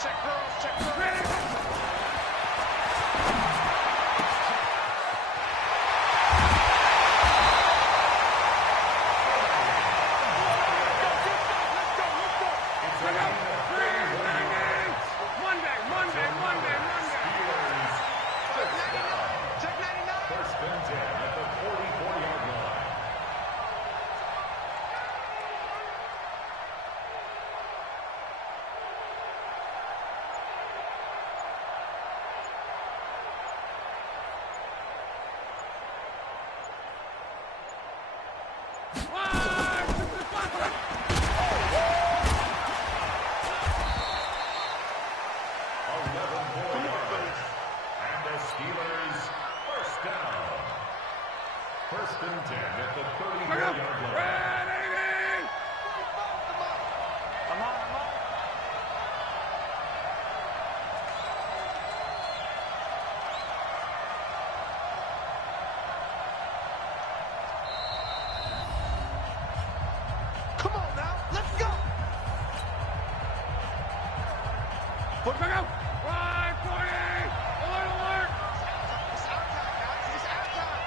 Check girls, check girls. First and 10 at the 34-yard line. I'm on. Come on now, let's go. Look out. 540. Alert. It's our time, guys. It's our time.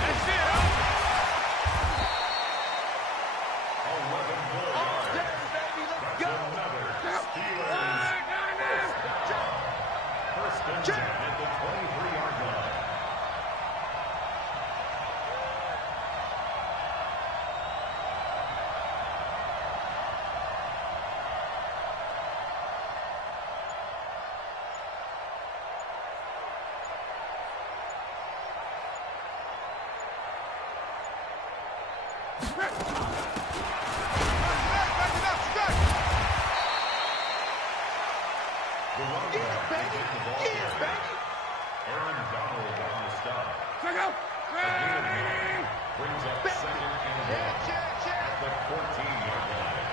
That's it, huh? 11 more All yards. day, baby. Let's That's go. another Steelers first down. First and 10 at the 23-yard line. The running back is getting the ball carried. Aaron Donald on the stop. Again, brings up second and 1 at the 14-yard line.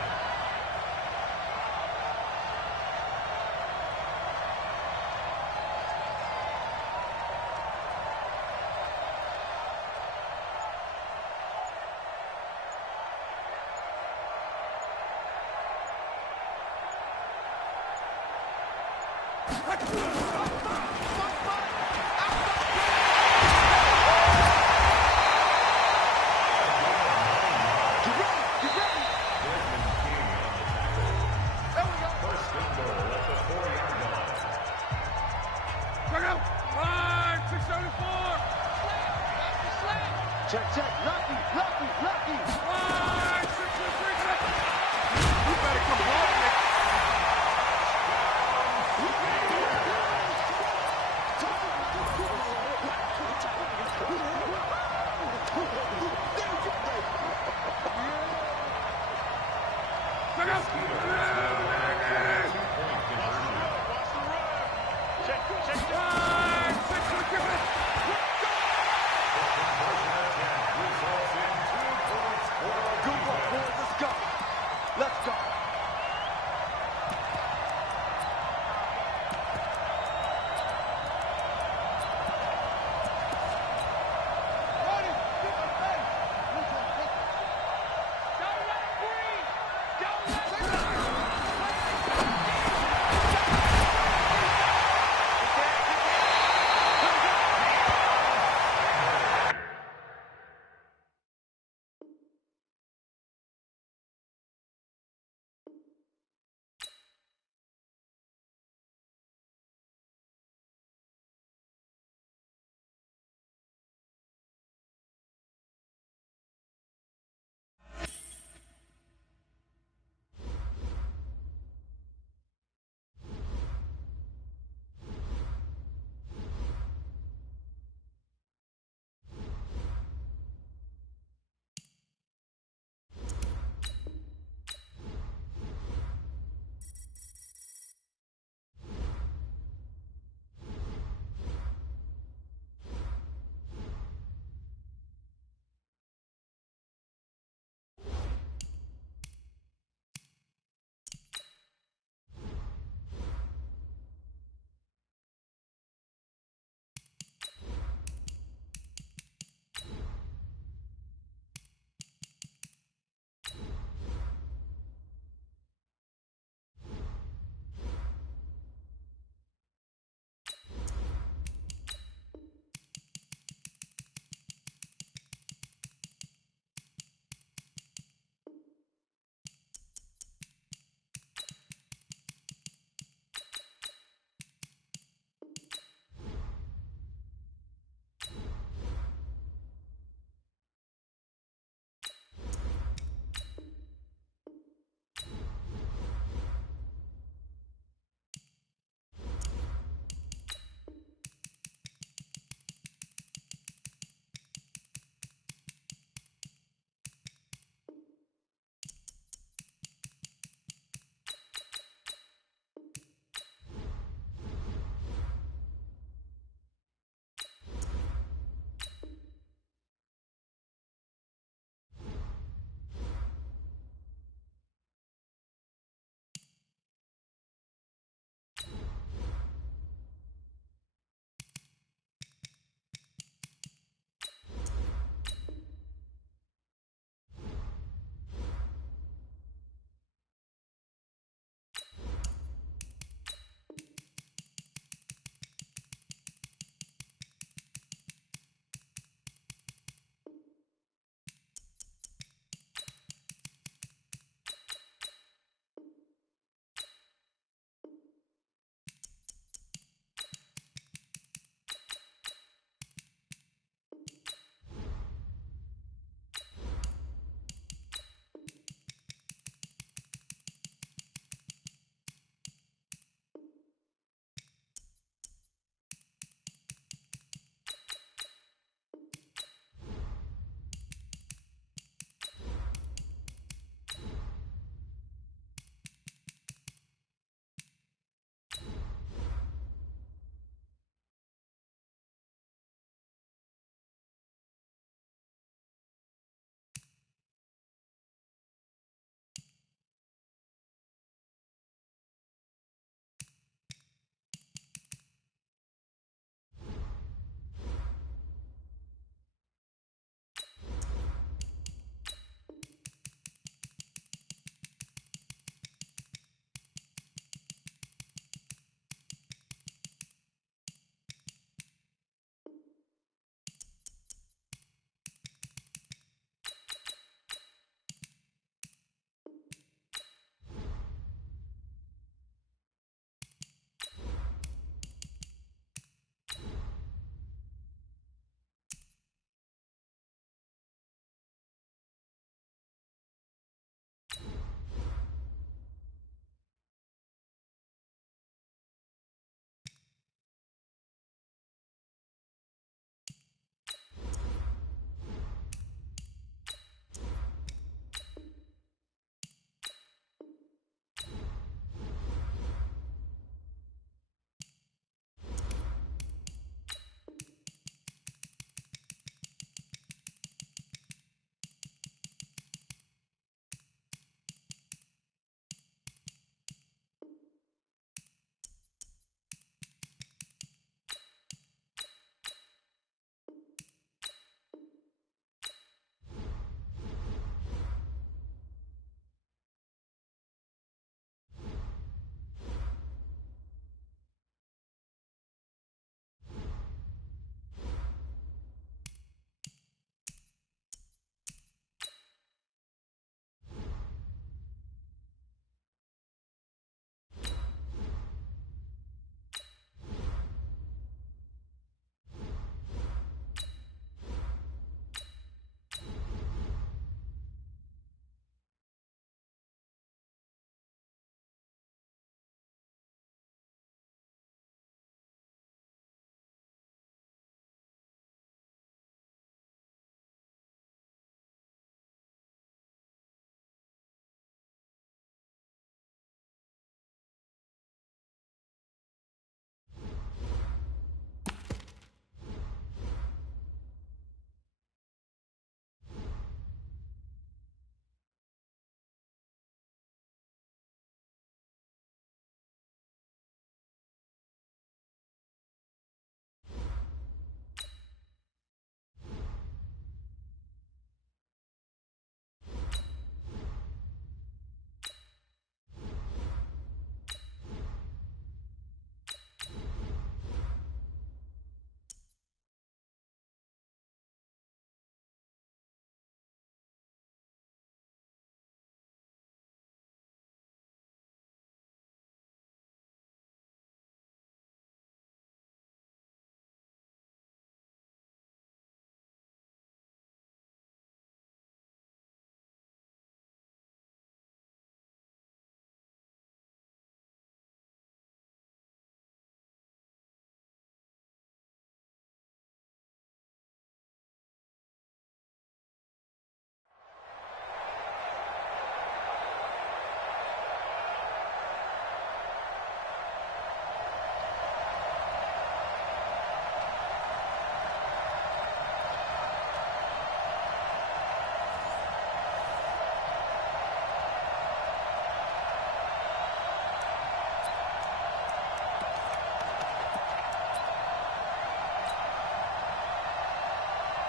Check. Lucky. You better come on.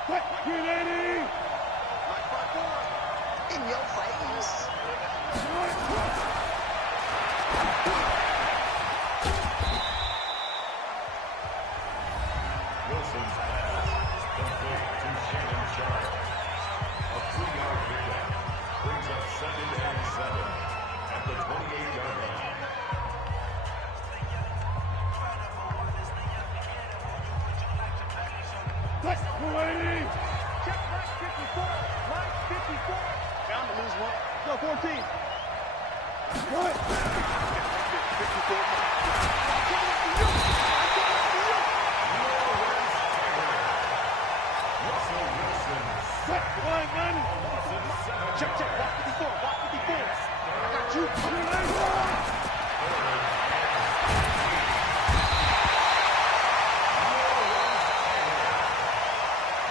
380. In your face. Wilson's pass complete to Shannon Sharp. A 3-yard pickup brings up 2nd and 7 at the 28-yard line. Check right 54. Right 54. Bound to lose one. Go 14. Right. 54. Russell Wilson. Check line 90. Check. Walk 54. Walk 54. I got you.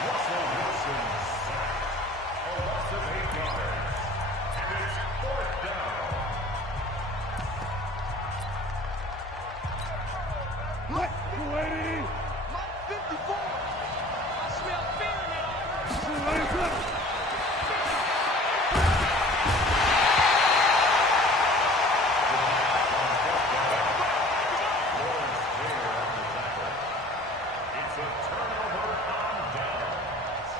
Russell Wilson sacked. A loss of 8 yards. And it's 4th down. Right 280. Mike 54. I smell fear in that offense. 287. Lawrence Taylor on the tackle. It's a turnover on downs.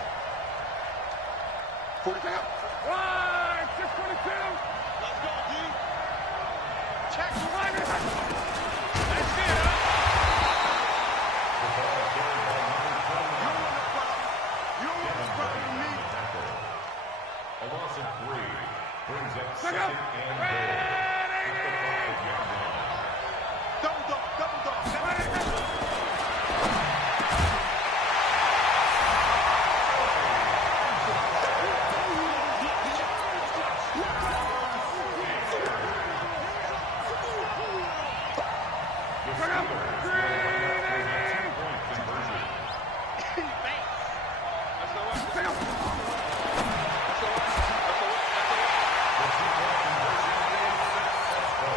40 back. Right 622. Let's go, D. Check. That's it, huh? The ball carried by number 12. You don't want this problem with me. Tackle. A loss of 3 brings up Check 2nd out. and goal at the 5-yard line. Double dog. The Steelers will have a 2-point conversion. The 2-point conversion is successful.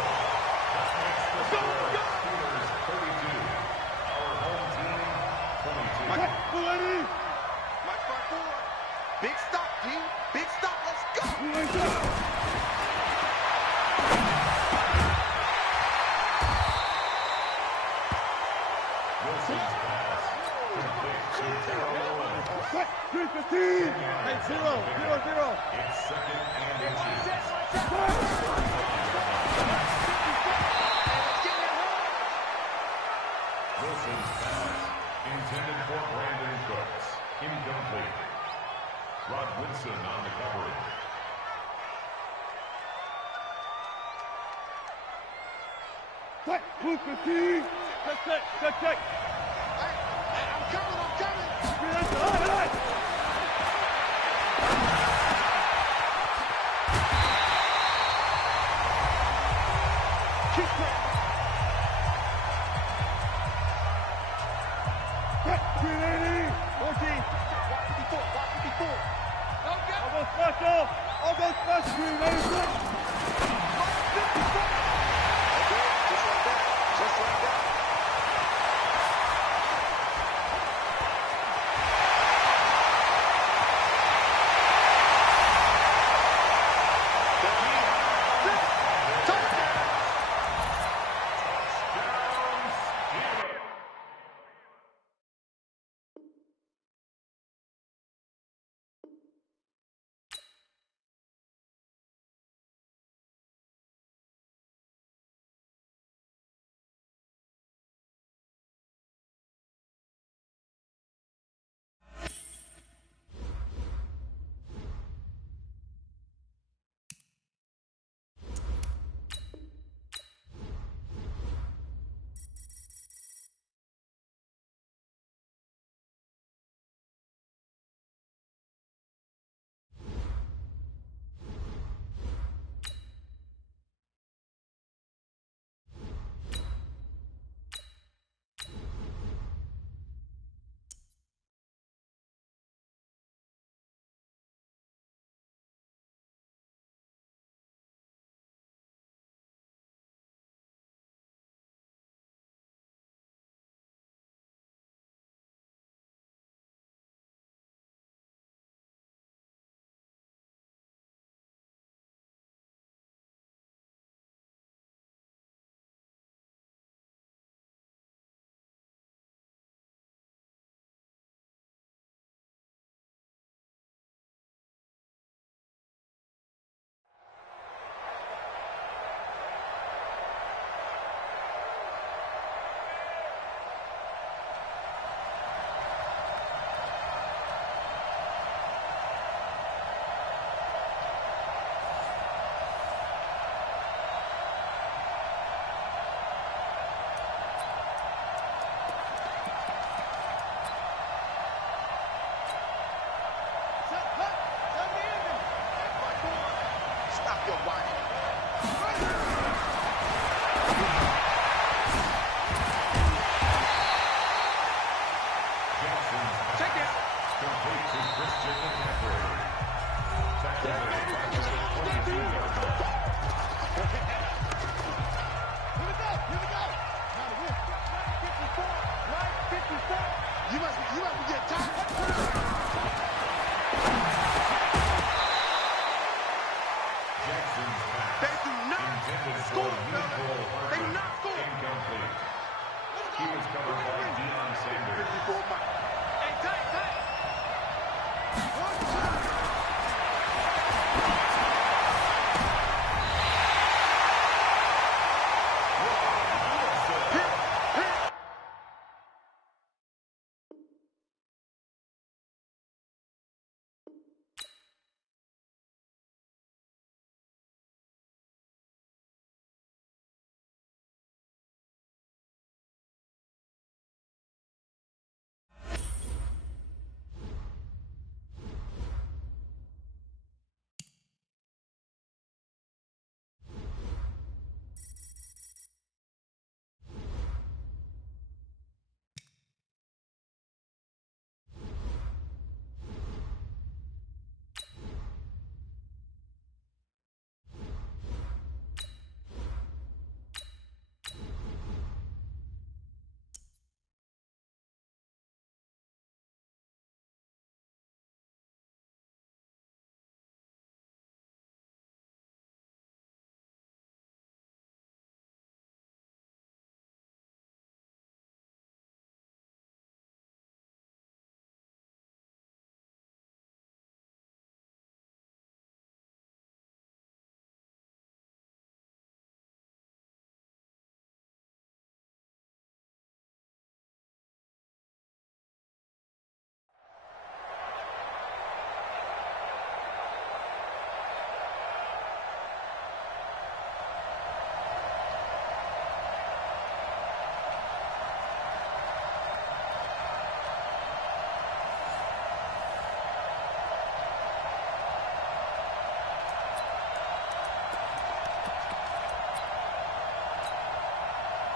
That makes the score Steelers 32. Our home team 22. Check 280. Mike 54. Big stop, D. Big stop. Let's go. 287. Wilson's pass complete to Terrell Owens. Check 315. Hey, 0. It's 2nd and inches. Wilson's pass intended for Brandon Cooks. Incomplete. Rod Woodson on the coverage. Check 215. Check. I'm coming. Keep that. Check 380. 14. Walk 54. Almost special. 386. Just like that.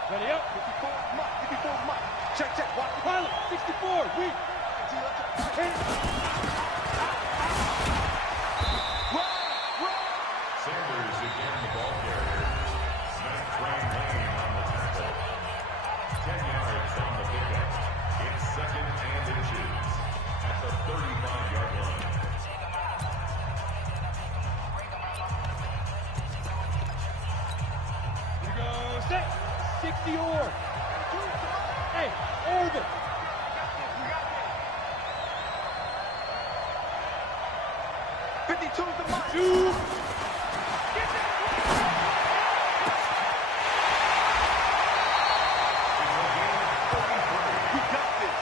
Ready up. 54 Mike. 54 Mike. Check, check. Watch the Pilot. 64. Weak. Hit it. Sanders again the ball carrier. Smack Train Lane on the tackle. 10 yards on the pickup. It's second and inches at the 35-yard line. Here we go. Set. 60 or. Hey, over. 52's the Mike. Two. We got this.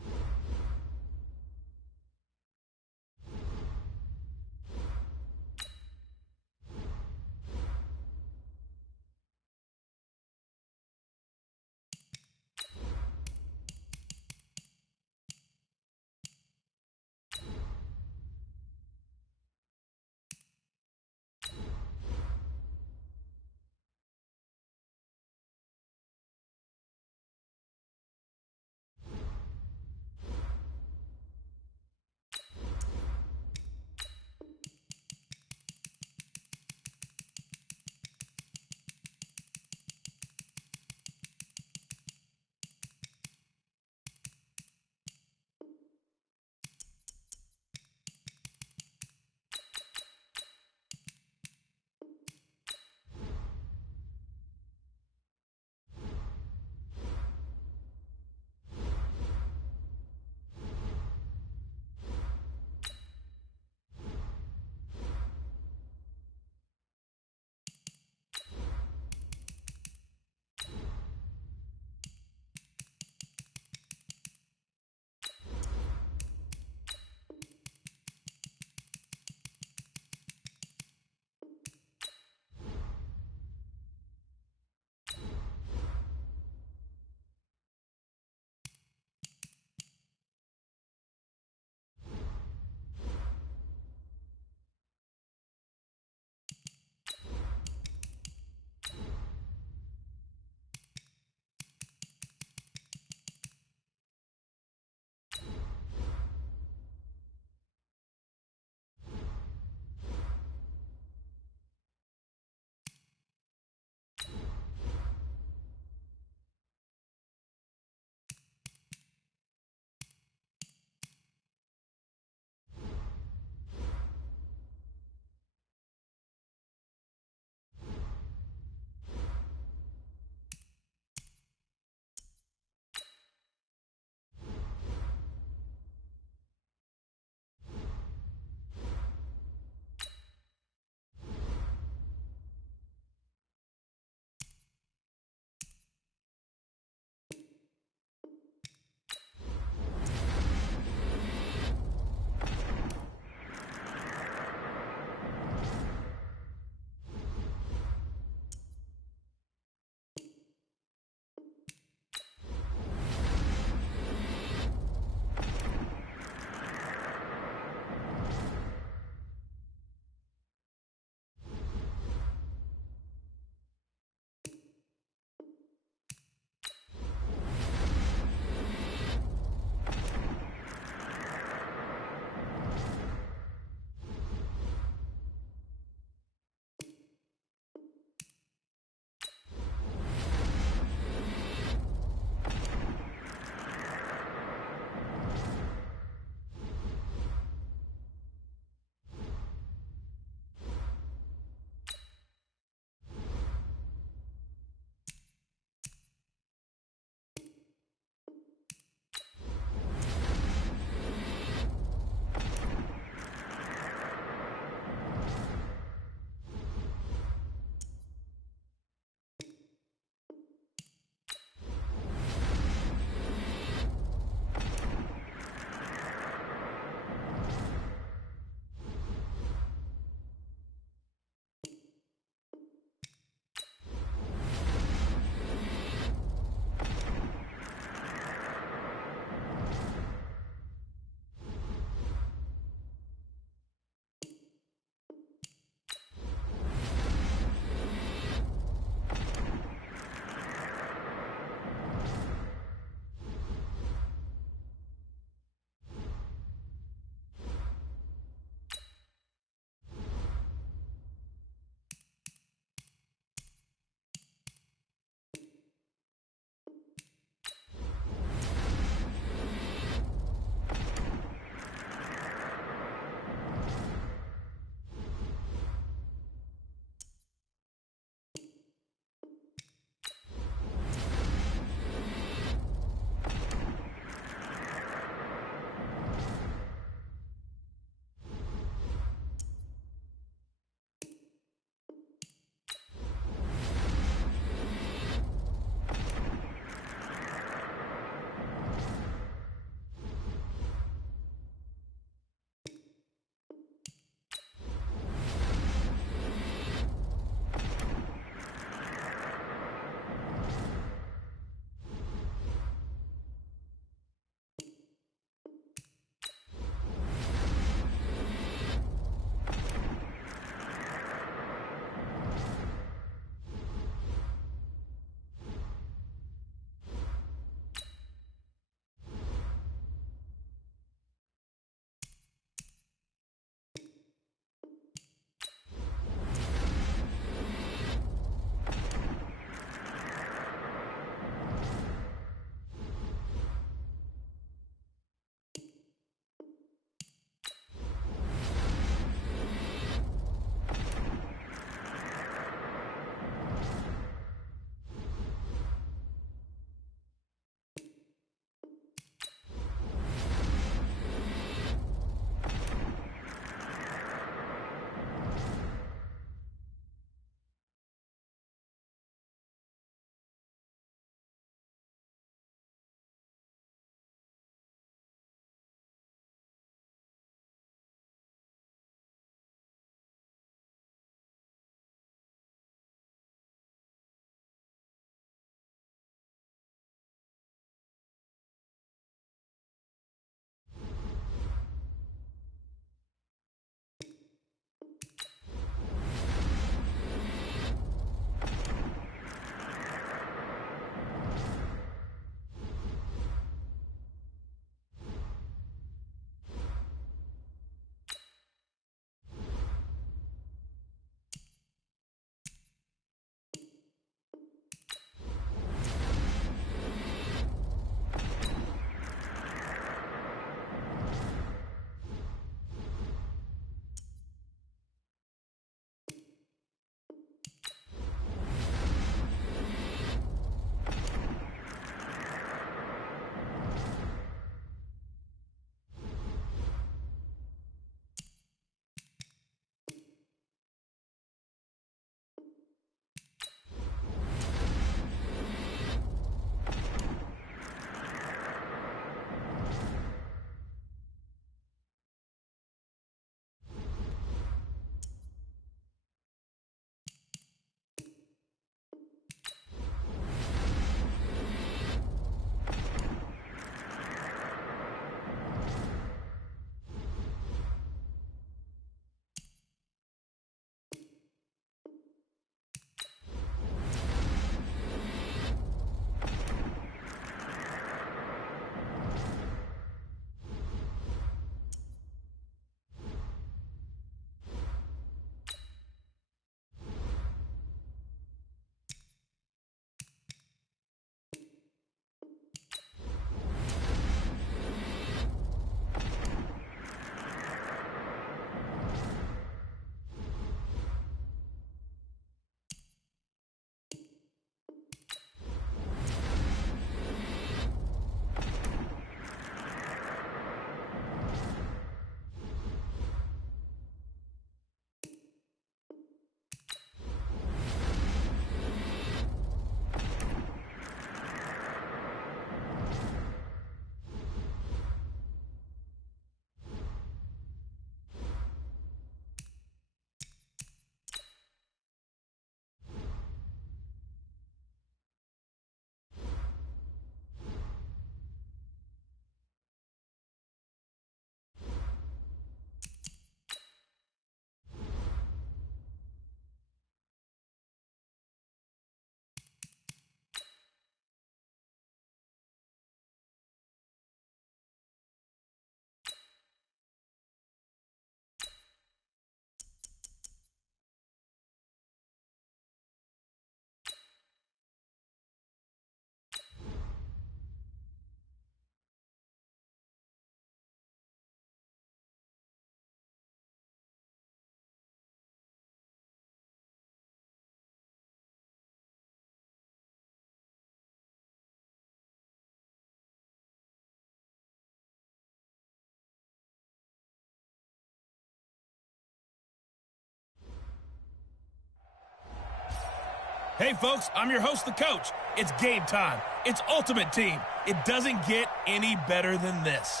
Hey, folks, I'm your host, the coach. It's game time. It's Ultimate Team. It doesn't get any better than this.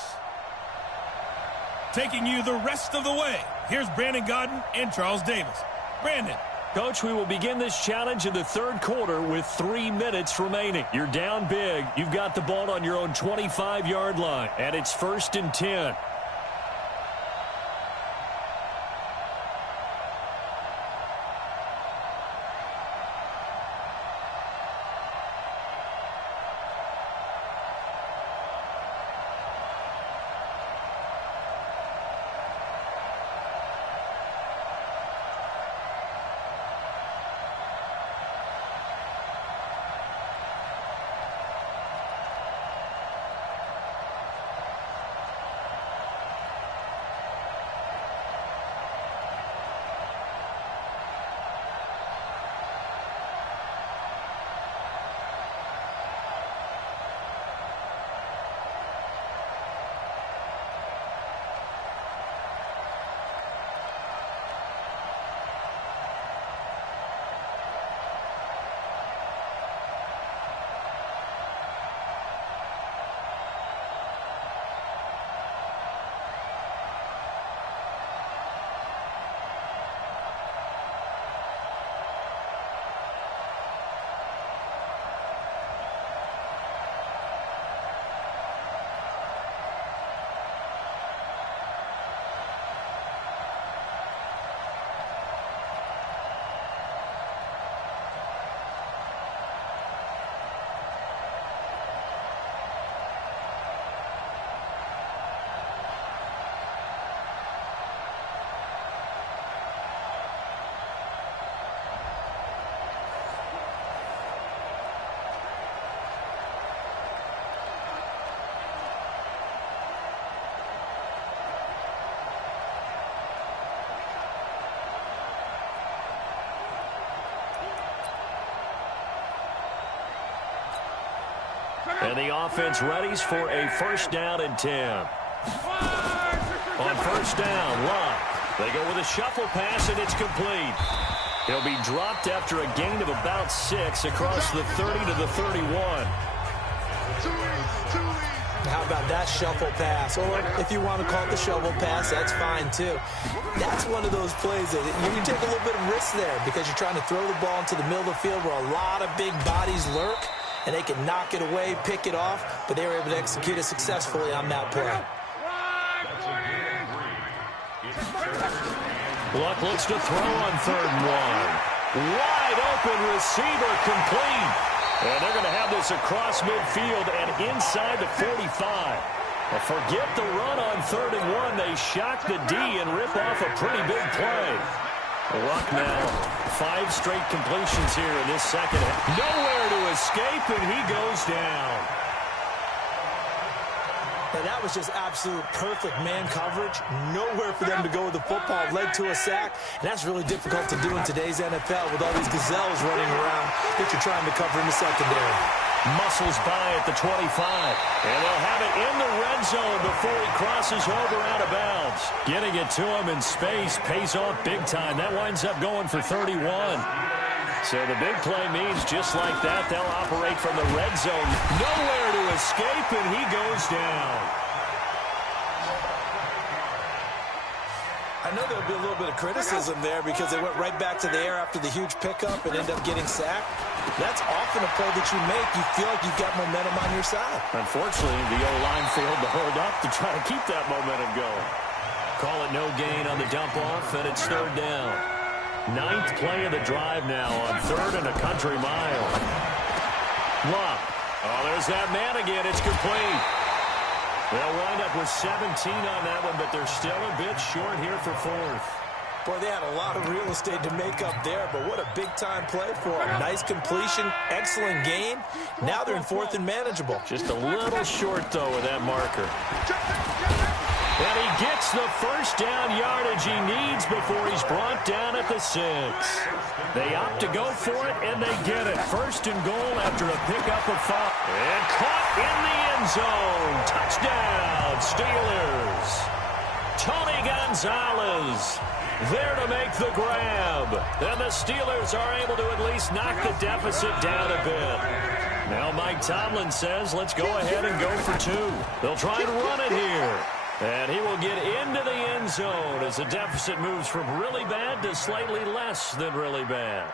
Taking you the rest of the way, here's Brandon Godden and Charles Davis. Brandon. Coach, we will begin this challenge in the third quarter with 3 minutes remaining. You're down big. You've got the ball on your own 25-yard line, and it's 1st and 10. And the offense readies for a 1st down and 10. On 1st down, Love. They go with a shuffle pass, and it's complete. He'll be dropped after a gain of about 6 across the 30 to the 31. How about that shuffle pass? Or if you want to call it the shovel pass, that's fine too. That's one of those plays that you can take a little bit of risk there because you're trying to throw the ball into the middle of the field where a lot of big bodies lurk, and they can knock it away, pick it off, but they were able to execute it successfully on that play. Luck looks to throw on 3rd and 1. Wide open receiver, complete. And they're going to have this across midfield and inside the 45. Well, forget the run on 3rd and 1. They shock the D and rip off a pretty big play. Luck now, 5 straight completions here in this second half. Nowhere to escape, and he goes down. Now, that was just absolute perfect man coverage. Nowhere for them to go with the football. Led to a sack, and that's really difficult to do in today's NFL with all these gazelles running around that you're trying to cover in the secondary. Muscles by at the 25, and they'll have it in the red zone before he crosses over out of bounds. Getting it to him in space pays off big time. That winds up going for 31. So the big play means just like that, they'll operate from the red zone. Nowhere to escape, and he goes down. I know there'll be a little bit of criticism there because they went right back to the air after the huge pickup and end up getting sacked. That's often a play that you make. You feel like you've got momentum on your side. Unfortunately, the O-line failed to hold up to try to keep that momentum going. Call it no gain on the dump-off, and it's 3rd down. 9th play of the drive now on 3rd and a country mile. Luck. Oh, there's that man again. It's complete. They'll wind up with 17 on that one, but they're still a bit short here for 4th. Boy, they had a lot of real estate to make up there, but what a big-time play for them. Nice completion, excellent gain. Now they're in 4th and manageable. Just a little short, though, with that marker. And he gets the 1st down yardage he needs before he's brought down at the 6. They opt to go for it, and they get it. 1st and goal after a pickup of 5. And caught in the end zone. Touchdown, Steelers. Tony Gonzalez there to make the grab. And the Steelers are able to at least knock the deficit down a bit. Now Mike Tomlin says, let's go ahead and go for two. They'll try and run it here. And he will get into the end zone as the deficit moves from really bad to slightly less than really bad.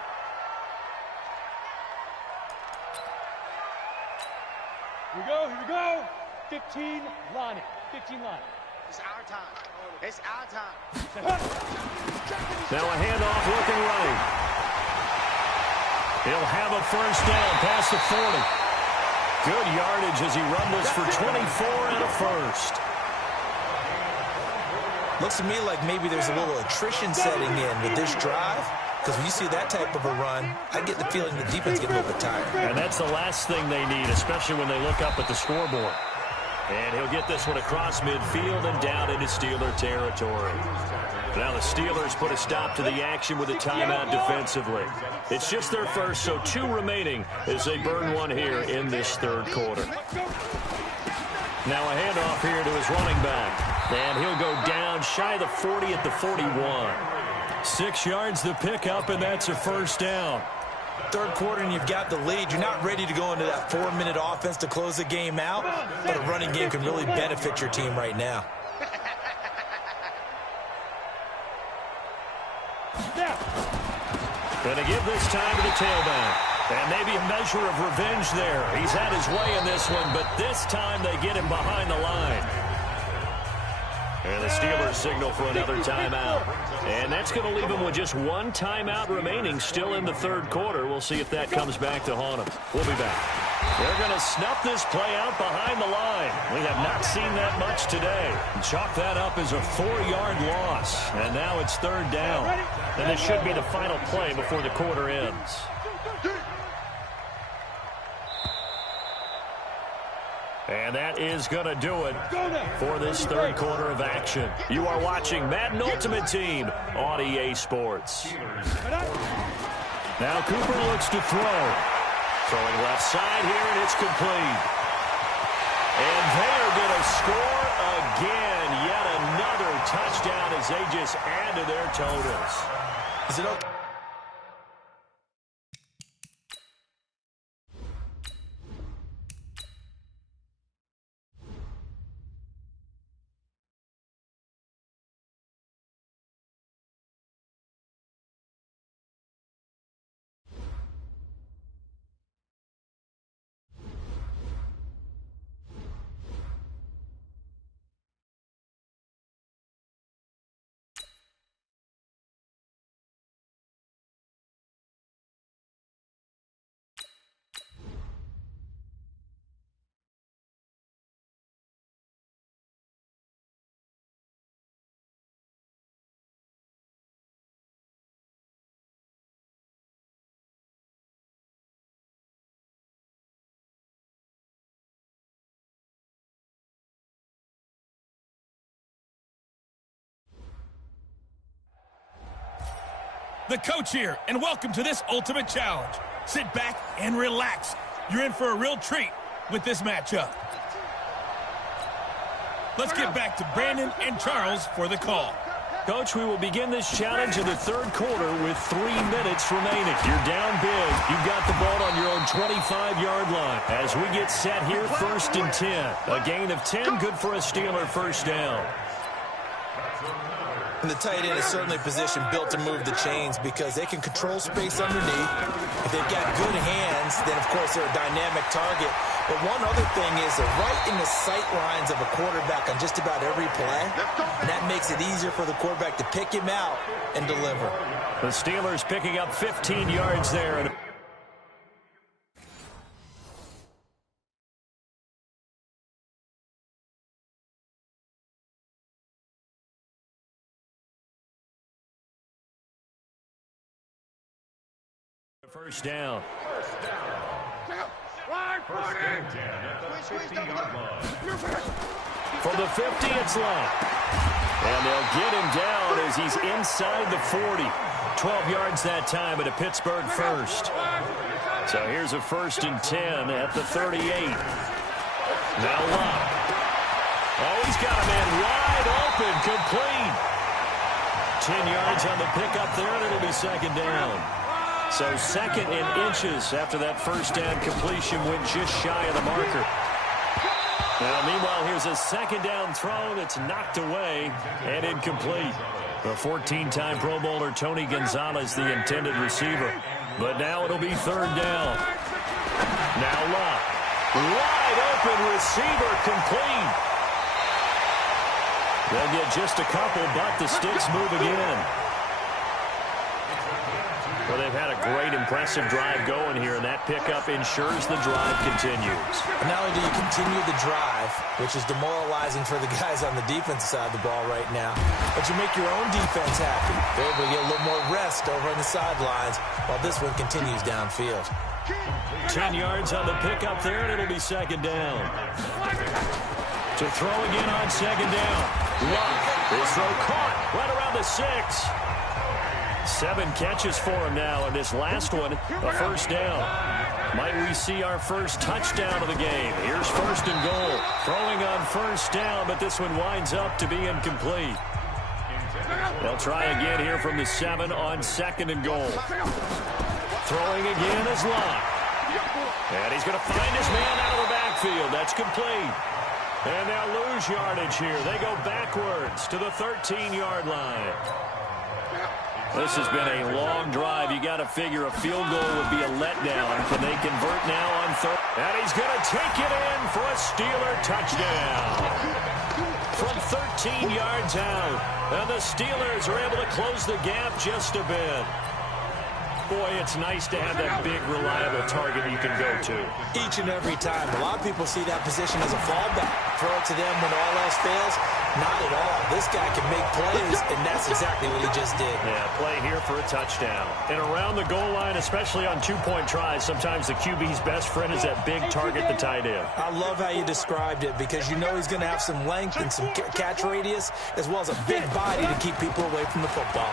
Here we go. 15 line it. 15 line. It's our time. It's our time. Now a handoff looking right. He'll have a first down past the 40. Good yardage as he rumbles for 24 and a first. Looks to me like maybe there's a little attrition setting in with this drive. Because when you see that type of a run, I get the feeling the defense gets a little bit tired. And that's the last thing they need, especially when they look up at the scoreboard. And he'll get this one across midfield and down into Steeler territory. Now the Steelers put a stop to the action with a timeout defensively. It's just their first, so 2 remaining as they burn one here in this third quarter. Now a handoff here to his running back. And he'll go down shy of the 40 at the 41. 6 yards the pickup, and that's a first down. Third quarter and you've got the lead. You're not ready to go into that 4-minute offense to close the game out, but a running game can really benefit your team right now. Going to give this time to the tailback. And maybe a measure of revenge there. He's had his way in this one, but this time they get him behind the line. And the Steelers signal for another timeout. And that's going to leave them with just 1 timeout remaining still in the third quarter. We'll see if that comes back to haunt them. We'll be back. They're going to snuff this play out behind the line. We have not seen that much today. Chalk that up as a 4-yard loss. And now it's third down. And this should be the final play before the quarter ends. And that is going to do it for this third quarter of action. You are watching Madden Ultimate Team on EA Sports. Now Cooper looks to throw. Throwing left side here, and it's complete. And they're going to score again. Yet another touchdown as they just add to their totals. Is it okay? The coach here, and welcome to this Ultimate Challenge. Sit back and relax. You're in for a real treat with this matchup. Let's get back to Brandon and Charles for the call. Coach, we will begin this challenge in the third quarter with 3 minutes remaining. You're down big. You've got the ball on your own 25-yard line. As we get set here, 1st and 10. A gain of 10, good for a Steeler first down. And the tight end is certainly a position built to move the chains because they can control space underneath. If they've got good hands, then, of course, they're a dynamic target. But one other thing is they're right in the sight lines of a quarterback on just about every play. And that makes it easier for the quarterback to pick him out and deliver. The Steelers picking up 15 yards there. First down. First and 10 at the 50-yard line. For the 50, it's Love. And they'll get him down as he's inside the 40. 12 yards that time at a Pittsburgh first. So here's a 1st and 10 at the 38. Now Love. Oh, he's got a man wide open. open, complete. 10 yards on the pickup there, and it'll be second down. So second in inches after that first down completion went just shy of the marker. Now, meanwhile, here's a second down throw that's knocked away and incomplete. The 14-time Pro Bowler Tony Gonzalez, the intended receiver. But now it'll be third down. Now Locke. Wide open receiver, complete. They'll get just a couple, but the sticks move again. Well, they've had a great, impressive drive going here, and that pickup ensures the drive continues. And not only do you continue the drive, which is demoralizing for the guys on the defensive side of the ball right now, but you make your own defense happy. They're able to get a little more rest over on the sidelines while this one continues downfield. 10 yards on the pickup there, and it'll be second down. To throw again on second down. Locke, his throw caught right around the 6. 7 catches for him now, and this last one, a first down. Might we see our first touchdown of the game? Here's first and goal. Throwing on first down, but this one winds up to be incomplete. They'll try again here from the 7 on second and goal. Throwing again is Locke. And he's going to find his man out of the backfield. That's complete. And they'll lose yardage here. They go backwards to the 13-yard line. This has been a long drive. You got to figure a field goal would be a letdown. Can they convert now on third? And he's going to take it in for a Steeler touchdown. From 13 yards out. And the Steelers are able to close the gap just a bit. Boy, it's nice to have that big, reliable target you can go to. Each and every time. A lot of people see that position as a fallback. Throw it to them when all else fails. Not at all. This guy can make plays, and that's exactly what he just did. Yeah, play here for a touchdown. And around the goal line, especially on two-point tries, sometimes the QB's best friend is that big target, the tight end. I love how you described it because you know he's going to have some length and some catch radius as well as a big body to keep people away from the football.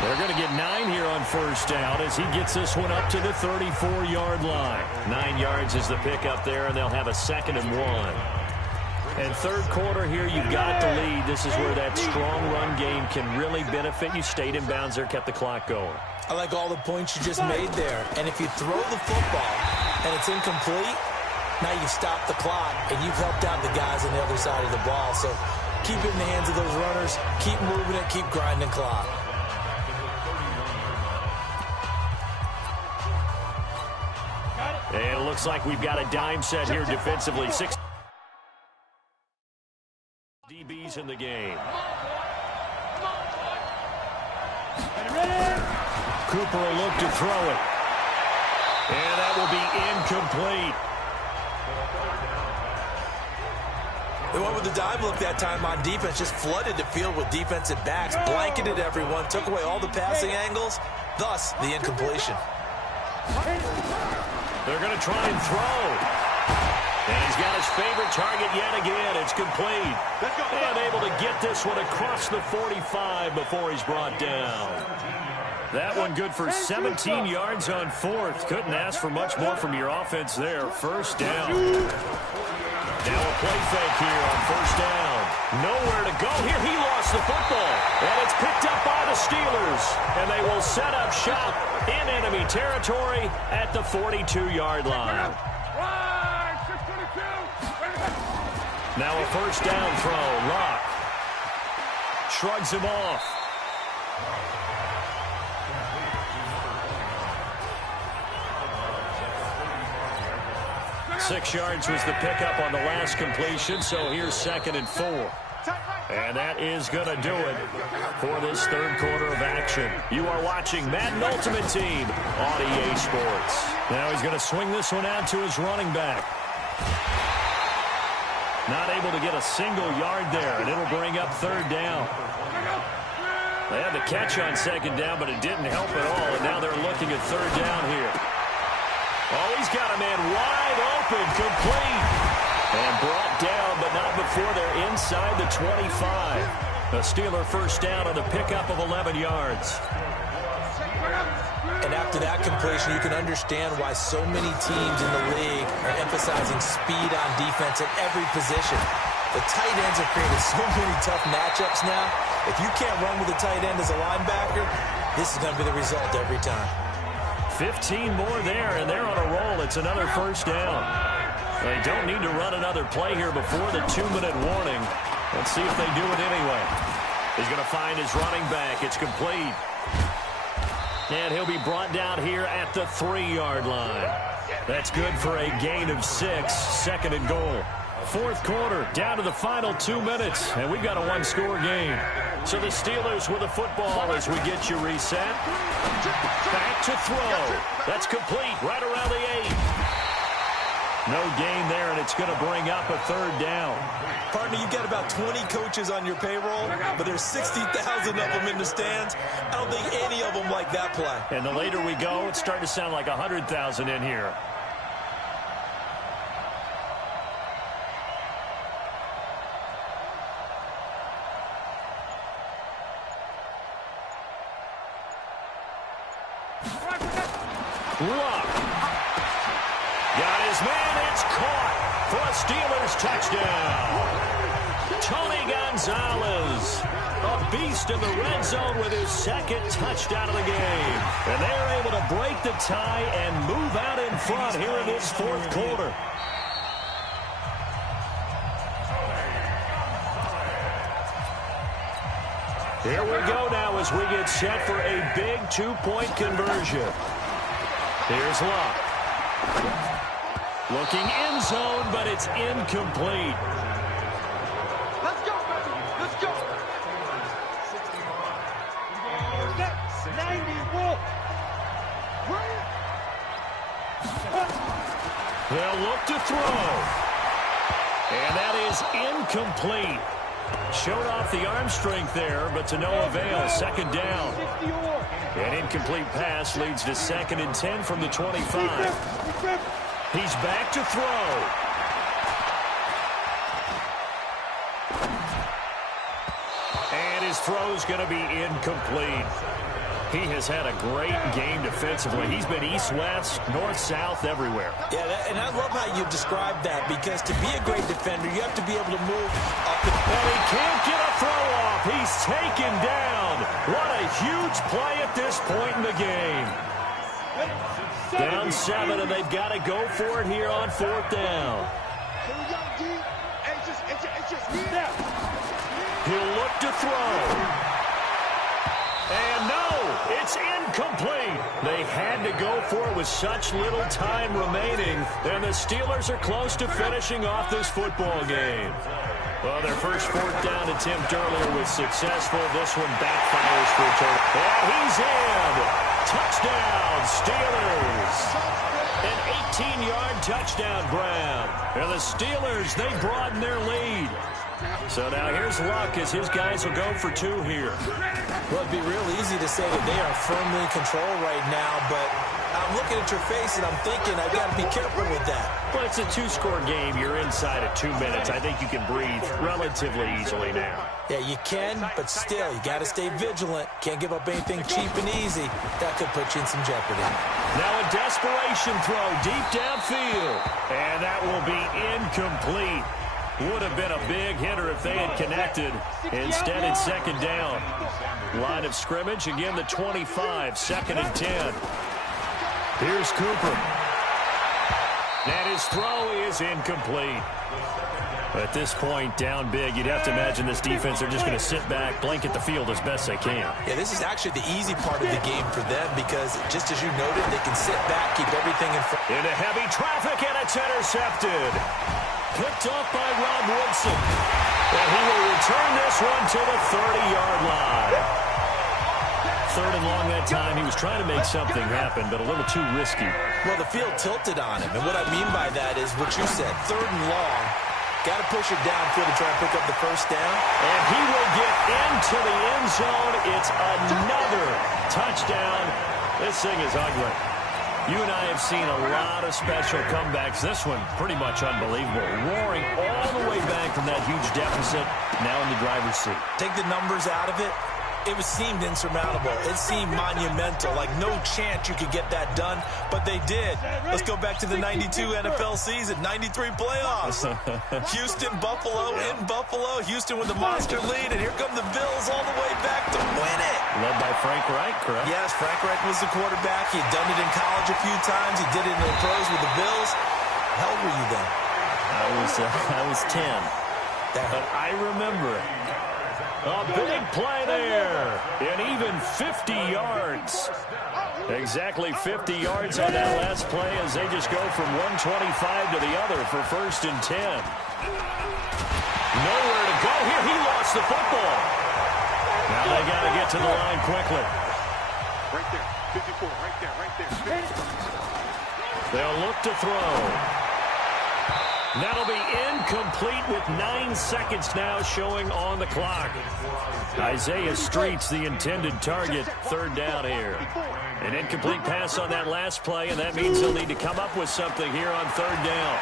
They're going to get 9 here on first down as he gets this one up to the 34-yard line. 9 yards is the pickup there, and they'll have a second and 1. And third quarter here, you've got the lead. This is where that strong run game can really benefit you. Stayed in bounds there, kept the clock going. I like all the points you just made there. And if you throw the football and it's incomplete, now you've stopped the clock and you've helped out the guys on the other side of the ball. So keep it in the hands of those runners. Keep moving it. Keep grinding clock. And it looks like we've got a dime set here defensively. 6 DBs in the game. Cooper will look to throw it. And that will be incomplete. They went with the dime look that time on defense, just flooded the field with defensive backs, blanketed everyone, took away all the passing angles, thus the incompletion. They're going to try and throw. And he's got his favorite target yet again. It's complete. And able to get this one across the 45 before he's brought down. That one good for 17 yards on fourth. Couldn't ask for much more from your offense there. First down. Now a play fake here on first down. Nowhere to go here. He lost the football. And it's picked up by the Steelers. And they will set up shop in enemy territory at the 42-yard line. Now a first down throw. Locke shrugs him off. Six yards was the pickup on the last completion, so here's second and 4. And that is going to do it for this third quarter of action. You are watching Madden Ultimate Team on EA Sports. Now he's going to swing this one out to his running back. Not able to get a single yard there, and it'll bring up third down. They had the catch on second down, but it didn't help at all, and now they're looking at third down here. Oh, he's got a man wide open, complete. And brought down, but not before they're inside the 25. A Steeler first down on the pickup of 11 yards. And after that completion, you can understand why so many teams in the league are emphasizing speed on defense at every position. The tight ends have created so many tough matchups now. If you can't run with a tight end as a linebacker, this is going to be the result every time. 15 more there, and they're on a roll. It's another first down. They don't need to run another play here before the 2-minute warning. Let's see if they do it anyway. He's going to find his running back. It's complete. And he'll be brought down here at the 3-yard line. That's good for a gain of 6, second and goal. Fourth quarter, down to the final 2 minutes, and we've got a one-score game. So the Steelers with the football as we get you reset. Back to throw. That's complete right around the 8. No gain there, and it's going to bring up a third down. Partner, you've got about 20 coaches on your payroll, but there's 60,000 of them in the stands. I don't think any of them like that play. And the later we go, it's starting to sound like 100,000 in here. Luck. Got his man. It's caught for a Steelers touchdown. Tony Gonzalez, a beast in the red zone with his second touchdown of the game. And they're able to break the tie and move out in front here in this fourth quarter. Here we go now as we get set for a big 2-point conversion. Here's Luck. Looking end zone, but it's incomplete. Let's go, baby. Let's go. 90, roll. They'll look to throw. And that is incomplete. Showed off the arm strength there, but to no avail. Second down. An incomplete pass leads to 2nd and 10 from the 25. He's back to throw. And his throw's going to be incomplete. He has had a great game defensively. He's been east-west, north-south, everywhere. Yeah, and I love how you describe that, because to be a great defender, you have to be able to move up. And he can't get a throw off. He's taken down. What a huge play at this point in the game. Down 7, and they've got to go for it here on 4th down. He'll look to throw. And no, it's incomplete. They had to go for it with such little time remaining, and the Steelers are close to finishing off this football game. Well, their first 4th down attempt earlier was successful. This one backfires for a turn. And he's in. Touchdown, Steelers. An 18-yard touchdown grab. And the Steelers, they broaden their lead. So now here's Luck as his guys will go for 2 here. Well, it'd be real easy to say that they are firmly in control right now, but I'm looking at your face and I'm thinking I've got to be careful with that. Well, it's a 2-score game. You're inside of 2 minutes. I think you can breathe relatively easily now. Yeah, you can, but still, you got to stay vigilant. Can't give up anything cheap and easy. That could put you in some jeopardy. Now a desperation throw deep downfield. And that will be incomplete. Would have been a big hitter if they had connected. Instead, it's 2nd down. Line of scrimmage, again, the 25, 2nd and 10. Here's Cooper. And his throw is incomplete. At this point, down big, you'd have to imagine this defense, they're just going to sit back, blanket the field as best they can. Yeah, this is actually the easy part of the game for them because, just as you noted, they can sit back, keep everything in front. Into heavy traffic, and it's intercepted. Picked off by Rob Woodson. And he will return this one to the 30-yard line. 3rd and long that time. He was trying to make something happen, but a little too risky. Well, the field tilted on him, and what I mean by that is what you said, 3rd and long. Got to push it downfield to try and pick up the first down. And he will get into the end zone. It's another touchdown. This thing is ugly. You and I have seen a lot of special comebacks. This one, pretty much unbelievable. Roaring all the way back from that huge deficit, now in the driver's seat. Take the numbers out of it. It seemed insurmountable. It seemed monumental, like no chance you could get that done, but they did. Let's go back to the 92 NFL season, 93 playoffs. Houston, Buffalo, in Buffalo. Houston with the monster lead, and here come the Bills all the way back to win it. Led by Frank Reich, correct? Yes, Frank Reich was the quarterback. He'd done it in college a few times. He did it in the pros with the Bills. How old were you then? I was 10. But I remember it. A big play there, and even 50 yards. Exactly 50 yards on that last play as they just go from 125 to the other for 1st and 10. Nowhere to go here. He lost the football. Now they got to get to the line quickly. Right there, 54, right there, 50. They'll look to throw. That'll be incomplete with 9 seconds now showing on the clock. Isaiah Street's the intended target. 3rd down here. An incomplete pass on that last play, and that means they'll need to come up with something here on 3rd down.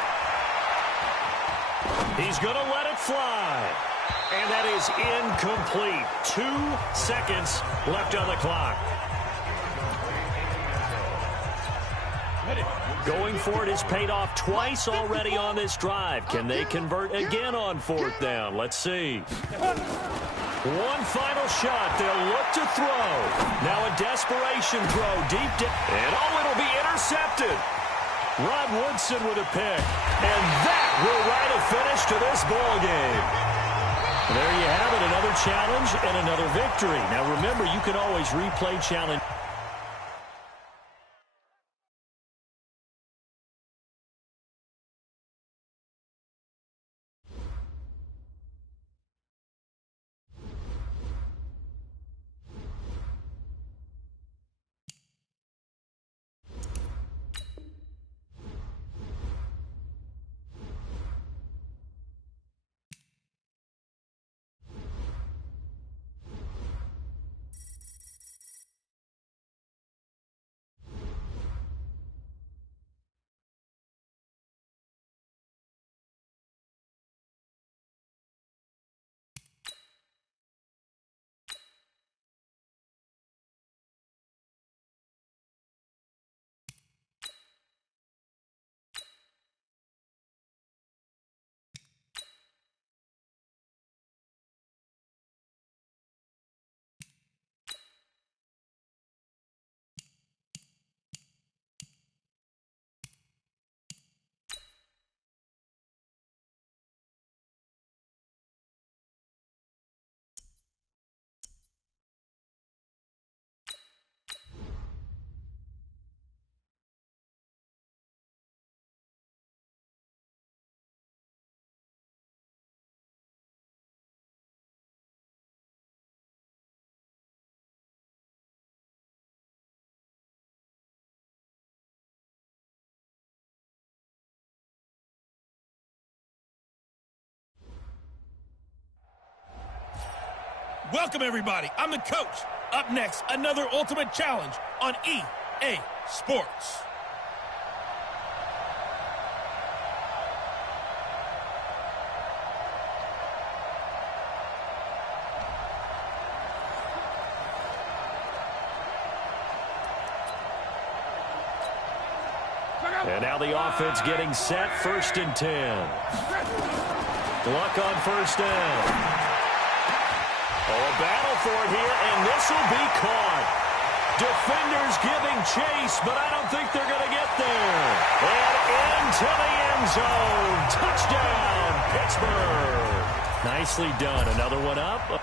He's going to let it fly. And that is incomplete. 2 seconds left on the clock. Going for it has paid off twice already on this drive. Can they convert again on 4th down? Let's see. One final shot. They'll look to throw. Now a desperation throw deep down. And it'll be intercepted. Rod Woodson with a pick. And that will write a finish to this ball game. There you have it. Another challenge and another victory. Now remember, you can always replay challenge. Welcome, everybody. I'm the coach. Up next, another ultimate challenge on EA Sports. And now the offense getting set. 1st and 10. Luck on 1st down. Oh, a battle for it here, and this will be caught. Defenders giving chase, but I don't think they're going to get there. And into the end zone. Touchdown, Pittsburgh. Nicely done. Another one up.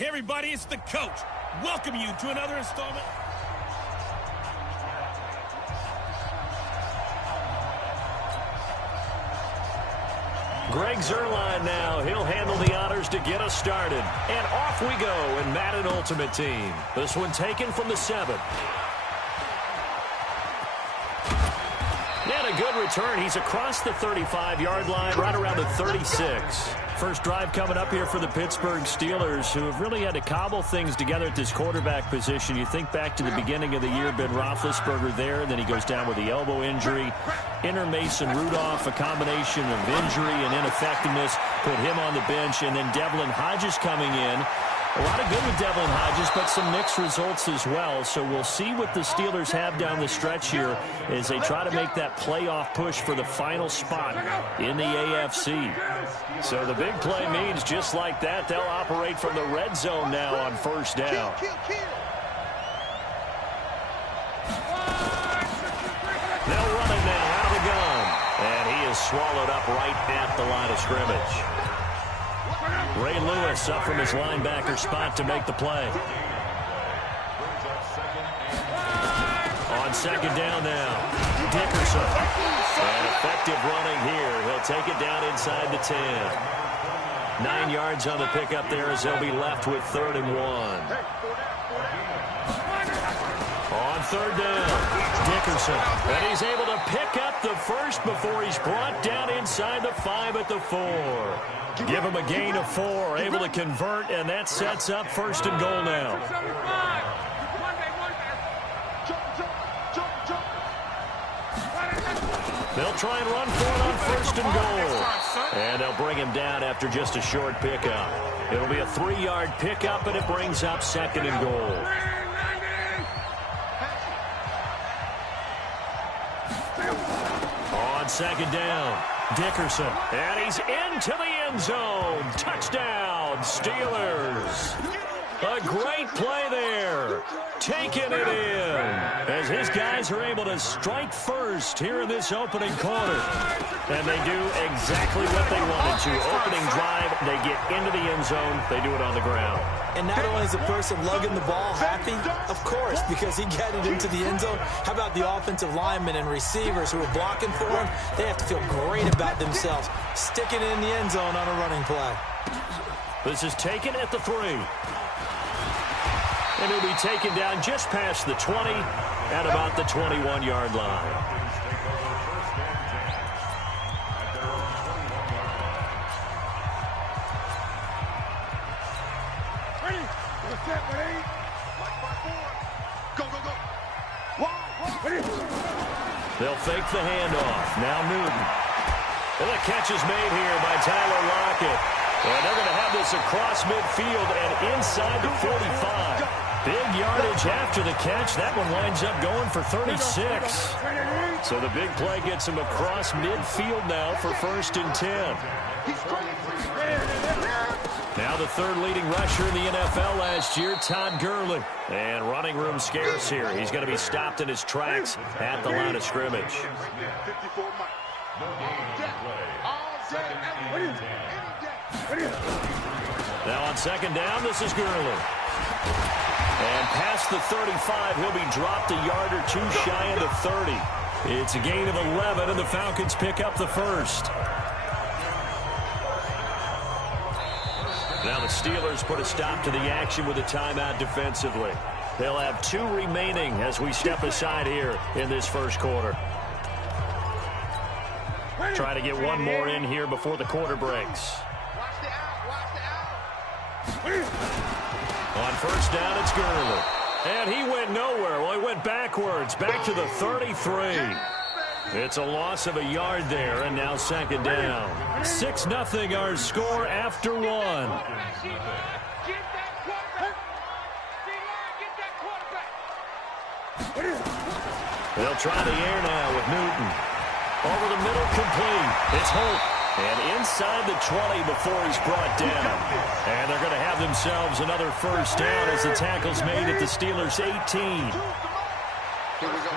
Hey, everybody, it's the coach. Welcome you to another installment. Greg Zuerlein now. He'll handle the honors to get us started. And off we go in Madden Ultimate Team. This one taken from the 7. And a good return. He's across the 35-yard line, right around the 36. First drive coming up here for the Pittsburgh Steelers, who have really had to cobble things together at this quarterback position. You think back to the beginning of the year, Ben Roethlisberger there, and then he goes down with the elbow injury. Enter Mason Rudolph, a combination of injury and ineffectiveness, put him on the bench, and then Devlin Hodges coming in. A lot of good with Devlin Hodges, but some mixed results as well. So we'll see what the Steelers have down the stretch here as they try to make that playoff push for the final spot in the AFC. So the big play means just like that, they'll operate from the red zone now on first down. They'll run it now out of the gun. And he is swallowed up right at the line of scrimmage. Ray Lewis up from his linebacker spot to make the play. On second down now, Dickerson. And effective running here. He'll take it down inside the 10. 9 yards on the pickup there as they'll be left with 3rd and 1. On third down, Dickerson. And he's able to pick up the first before he's brought down inside the 5 at the 4. Give him a gain of 4, able to convert, and that sets up 1st and goal now. They'll try and run for it on 1st and goal. And they'll bring him down after just a short pickup. It'll be a 3-yard pickup, and it brings up 2nd and goal. On second down, Dickerson. And he's into the end zone. Touchdown, Steelers. A great play there. Taking it in as his guys are able to strike first here in this opening quarter. And they do exactly what they wanted to. Opening drive, they get into the end zone. They do it on the ground. And not only is the person lugging the ball happy, of course, because he got it into the end zone. How about the offensive linemen and receivers who are blocking for him? They have to feel great about themselves, sticking it in the end zone on a running play. This is taken at the 3. And he'll be taken down just past the 20 at about the 21-yard line. Ready? Ready? Go, go, go. Ready? They'll fake the handoff. Now Newton. And the catch is made here by Tyler Lockett. And they're going to have this across midfield and inside the 45. Big yardage after the catch. That one winds up going for 36. So the big play gets him across midfield now for 1st and 10. Now the 3rd leading rusher in the NFL last year, Todd Gurley. And running room scarce here. He's going to be stopped in his tracks at the line of scrimmage. Now on second down, this is Gurley. And past the 35, he'll be dropped a yard or 2 shy of the 30. It's a gain of 11, and the Falcons pick up the 1st. Now the Steelers put a stop to the action with a timeout defensively. They'll have 2 remaining as we step aside here in this first quarter. Try to get one more in here before the quarter breaks. On first down, it's Gurley. And he went nowhere. Well, he went backwards, back to the 33. It's a loss of a yard there, and now second down. 6-0 our score after 1. They'll try the air now with Newton. Over the middle, complete. It's Holt. And inside the 20 before he's brought down. And they're going to have themselves another first down as the tackle's made at the Steelers' 18. Here we go.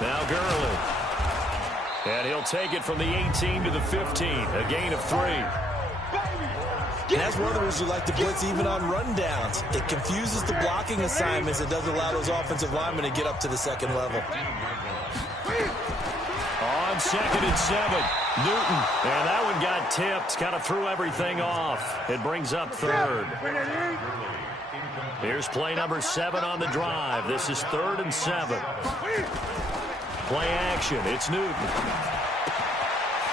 Now Gurley. And he'll take it from the 18 to the 15. A gain of 3. And that's one of the reasons you like to blitz even on rundowns. It confuses the blocking assignments. It doesn't allow those offensive linemen to get up to the second level. On 2nd and 7, Newton. And that one got tipped. Kind of threw everything off. It brings up 3rd. Here's play number 7 on the drive. This is 3rd and 7. Play action. It's Newton.